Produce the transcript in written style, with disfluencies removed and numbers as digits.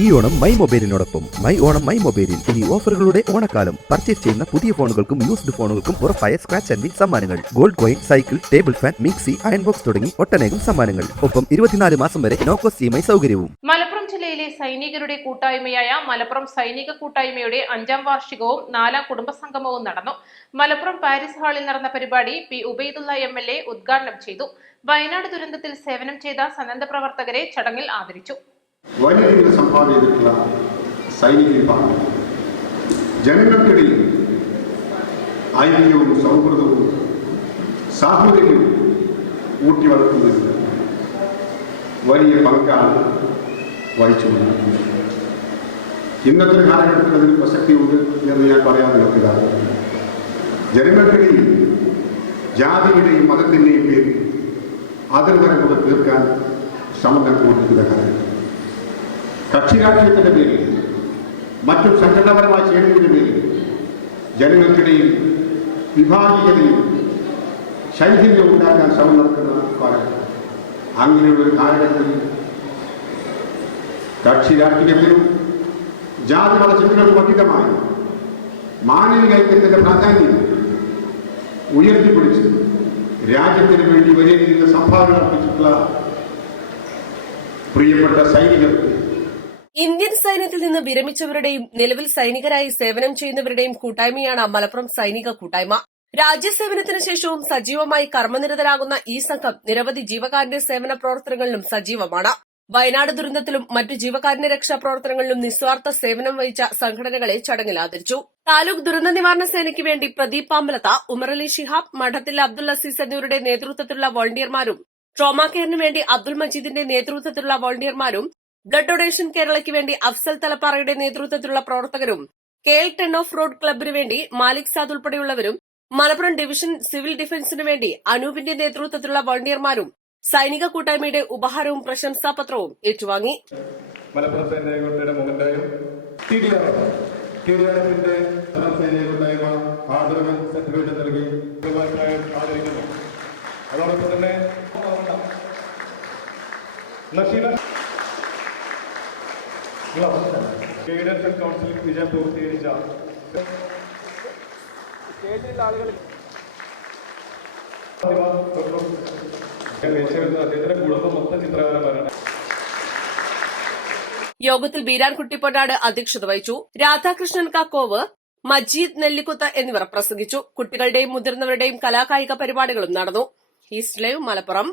ഈ ഓണം മൈ മൊബൈലിനോടൊപ്പം my Onam my മൊബൈലിൽ ഇനി ഓഫറുകളുടെ ഓണക്കാലം. പർച്ചേസ് ചെയ്യുന്ന പുതിയ ഫോണുകൾക്കും യൂസ്ഡ് ഫോണുകൾക്കും ഉറപ്പായ സ്ക്രാച്ച് ആൻഡ് വിൻ സമ്മാനങ്ങൾ, gold coin, cycle, table fan, mixie, iron box തുടങ്ങി ഒട്ടനേകം സമ്മാനങ്ങൾ. ഒപ്പം 24 മാസം വരെ നോ കോസ്റ്റ് EMI സൗകര്യവും. മലപ്പുറം ജില്ലയിലെ സൈനികരുടെ കൂട്ടായ്മയായ മലപ്പുറം സൈനിക കൂട്ടായ്മയുടെ 5ാം വാർഷികവും 4ാം കുടുംബസംഗമവും നടന്നു. മലപ്പുറം പാരീസ് ഹാളിൽ നടന്ന പരിപാടി പി ഉബൈദുള്ള MLA ഉദ്ഘാടനം ചെയ്തു. വയനാട് ദുരന്തത്തിൽ സേവനം ചെയ്ത സന്നദ്ധ പ്രവർത്തകരെ ചടങ്ങിൽ ആദരിച്ചു. വലിയ രീതിയിൽ സംഭാവന ചെയ്തിട്ടുള്ള സൈനിക വിഭാഗം ജനങ്ങൾക്കിടയിൽ ഐക്യവും സൗഹൃദവും സാഹോദര്യവും ഊട്ടി വളർത്തുന്നതിൽ വലിയ പങ്കാണ് വഹിച്ചുകൊണ്ടിരിക്കുന്നത്. ഇന്നത്തെ കാലഘട്ടത്തിൽ അതിന് പ്രസക്തിയുണ്ട് എന്ന് ഞാൻ പറയാൻ നിൽക്കുകയാണ്. ജനങ്ങൾക്കിടയിൽ ജാതിയുടെയും മതത്തിൻ്റെയും പേരിൽ അതിർവരമ്പുകൾ തീർക്കാൻ ശ്രമം നടത്തിക്കൊണ്ടിരിക്കുന്ന കാലഘട്ടം, കക്ഷി രാഷ്ട്രീയത്തിൻ്റെ പേരിൽ മറ്റും സംഘടനാപരമായി ചെയ്യുന്നതിൻ്റെ പേരിൽ ജനങ്ങൾക്കിടയിൽ വിഭാഗീയതയും ശൈഥില്യവും ഉണ്ടാക്കാൻ ശ്രമം നടക്കുന്ന കാലഘട്ടം. അങ്ങനെയുള്ളൊരു കാലഘട്ടത്തിൽ കക്ഷി രാഷ്ട്രീയത്തിനും ജാതി മത ചിന്തകൾക്കും അതീതമായി മാനവിക ഐക്യത്തിൻ്റെ പ്രാധാന്യം ഉയർത്തിപ്പിടിച്ച് രാജ്യത്തിന് വേണ്ടി വലിയ രീതിയിൽ സംഭാവന അർപ്പിച്ചിട്ടുള്ള പ്രിയപ്പെട്ട സൈനികർക്ക്, ഇന്ത്യൻ സൈന്യത്തിൽ നിന്ന് വിരമിച്ചവരുടെയും നിലവിൽ സൈനികരായി സേവനം ചെയ്യുന്നവരുടെയും കൂട്ടായ്മയാണ് മലപ്പുറം സൈനിക കൂട്ടായ്മ. രാജ്യസേവനത്തിന് ശേഷവും സജീവമായി കർമ്മനിരതരാകുന്ന ഈ സംഘം നിരവധി ജീവകാരുണ്യ സേവന പ്രവർത്തനങ്ങളിലും സജീവമാണ്. വയനാട് ദുരന്തത്തിലും മറ്റു ജീവകാരുണ്യ രക്ഷാ പ്രവർത്തനങ്ങളിലും നിസ്വാർത്ഥ സേവനം വഹിച്ച സംഘടനകളെ ചടങ്ങിൽ ആദരിച്ചു. താലൂക്ക് ദുരന്ത നിവാരണ സേനയ്ക്ക് വേണ്ടി പ്രദീപ് പാമ്പലത്ത, ഉമറലി ഷിഹാബ്, മഠത്തിൽ അബ്ദുൽ അസീസ് എന്നിവരുടെ നേതൃത്വത്തിലുള്ള വോളണ്ടിയർമാരും, ട്രോമ കെയറിന് വേണ്ടി അബ്ദുൽ മജീദിന്റെ നേതൃത്വത്തിലുള്ള വോളണ്ടിയർമാരും, ബ്ലഡ് ഡൊണേഷൻ കേരളയ്ക്ക് വേണ്ടി അഫ്സൽ തലപ്പാറയുടെ നേതൃത്വത്തിലുള്ള പ്രവർത്തകരും, KL 10 ഓഫ് റോഡ് ക്ലബിന് വേണ്ടി മാലിക് സാദ് ഉൾപ്പെടെയുള്ളവരും, മലപ്പുറം ഡിവിഷൻ സിവിൽ ഡിഫൻസിന് വേണ്ടി അനൂപിന്റെ നേതൃത്വത്തിലുള്ള വോളണ്ടിയർമാരും സൈനിക കൂട്ടായ്മയുടെ ഉപഹാരവും പ്രശംസാപത്രവും ഏറ്റുവാങ്ങി. മലപ്പുറം സൈനിക കൂട്ടായ്മയുടെ മുഖ്യമായും TDRFിന്റെ സൈനിക കൂട്ടായ്മ ആദരവ് സർട്ടിഫിക്കറ്റ് നൽകി ആദരിക്കുന്നു. അതോടൊപ്പം തന്നെ ഗൈഡൻസ് ആൻഡ് കൗൺസിലിംഗ് വിജയം പൂർത്തീകരിച്ച സ്റ്റേജിലുള്ള ആളുകൾ അദ്ദേഹത്തിന്റെ കുടുംബം മൊത്തം ചിത്രകാരന്മാരാണ്. യോഗത്തിൽ ബീരാൻകുട്ടി പൊന്നാട് അധ്യക്ഷത വഹിച്ചു. രാധാകൃഷ്ണൻ കാക്കോവ്, മജീദ് നെല്ലിക്കുത്ത് എന്നിവർ പ്രസംഗിച്ചു. കുട്ടികളുടെയും മുതിർന്നവരുടെയും കലാകായിക പരിപാടികളും നടന്നു. East live Malappuram.